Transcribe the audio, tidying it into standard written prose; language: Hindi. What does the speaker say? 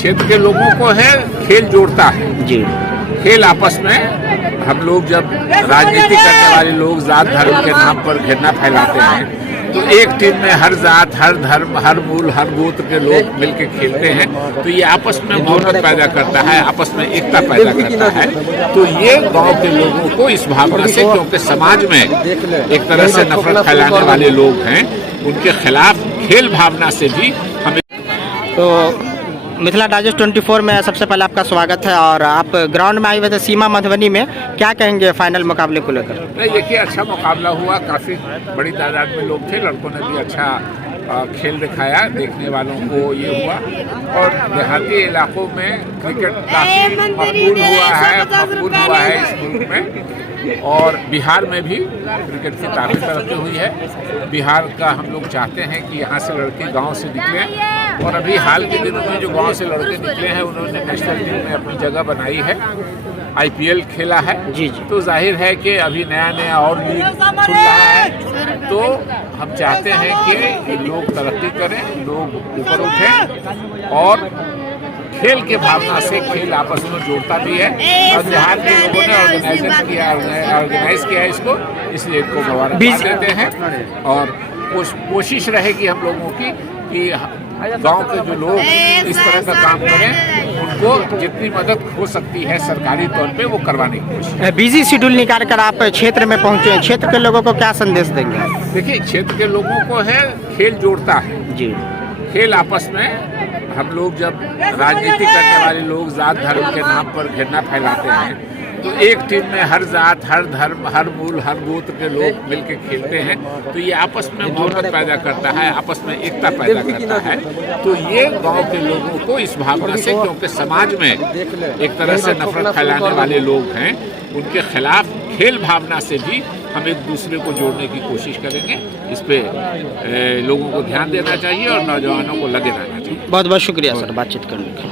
क्षेत्र के लोगों को है खेल जोड़ता है जी। खेल आपस में हम लोग जब राजनीति करने वाले लोग जात धर्म के नाम पर घृणा फैलाते हैं तो एक टीम में हर जात, हर धर्म, हर मूल, हर गोत्र के लोग मिलकर खेलते हैं तो ये आपस में मोहब्बत पैदा करता है, आपस में एकता पैदा करता है। तो ये गांव के लोगों को इस भावना से, क्योंकि समाज में एक तरह से नफरत फैलाने वाले लोग हैं, उनके खिलाफ खेल भावना से भी हमें। तो मिथिला डाइजेस्ट 24 में सबसे पहले आपका स्वागत है और आप ग्राउंड में आए हुए थे सीमा मधुबनी में, क्या कहेंगे फाइनल मुकाबले को लेकर? देखिए, अच्छा मुकाबला हुआ, काफ़ी बड़ी तादाद में लोग थे, लड़कों ने भी अच्छा खेल दिखाया, देखने वालों को ये हुआ। और देहाती इलाकों में क्रिकेट काफ़ी मकबूल हुआ है इस मुल्क में, और बिहार में भी क्रिकेट की काफ़ी तरक्की हुई है। बिहार का हम लोग चाहते हैं कि यहाँ से लड़के गांव से निकलें, और अभी हाल के दिनों में जो गांव से लड़के निकले हैं उन्होंने नेशनल टीम में अपनी जगह बनाई है, IPL खेला है जी। तो जाहिर है कि अभी नया और लीग खुल रहा है, तो हम चाहते हैं कि लोग तरक्की करें, लोग ऊपर उठें, और खेल के भावना से खेल आपस में जोड़ता भी है। और बिहार के लोगों ने ऑर्गेनाइज किया है इसको, इसलिए इनको मुबारकबाद देते हैं। और कोशिश रहेगी हम लोगों की कि गांव के जो लोग इस तरह का काम करें, उनको जितनी मदद हो सकती है सरकारी तौर पे वो करवाने की कोशिश। बिजी शेड्यूल निकाल कर आप क्षेत्र में पहुंचे, क्षेत्र के लोगों को क्या संदेश देंगे? देखिए, क्षेत्र के लोगों को है खेल जोड़ता है जी। खेल आपस में हम लोग जब राजनीति करने वाले लोग जात धर्म के नाम पर घृणा फैलाते हैं तो एक टीम में हर जात, हर धर्म, हर मूल, हर गोत्र के लोग मिलकर खेलते हैं तो ये आपस में मोहब्बत पैदा करता है, आपस में एकता पैदा करता है। तो ये गांव के लोगों को इस भावना से, क्योंकि समाज में एक तरह से नफरत फैलाने वाले लोग हैं, उनके खिलाफ खेल भावना से भी हम एक दूसरे को जोड़ने की कोशिश करेंगे। इस पे लोगों को ध्यान देना चाहिए और नौजवानों को लगे रहना चाहिए। बहुत बहुत शुक्रिया सर बातचीत करने का।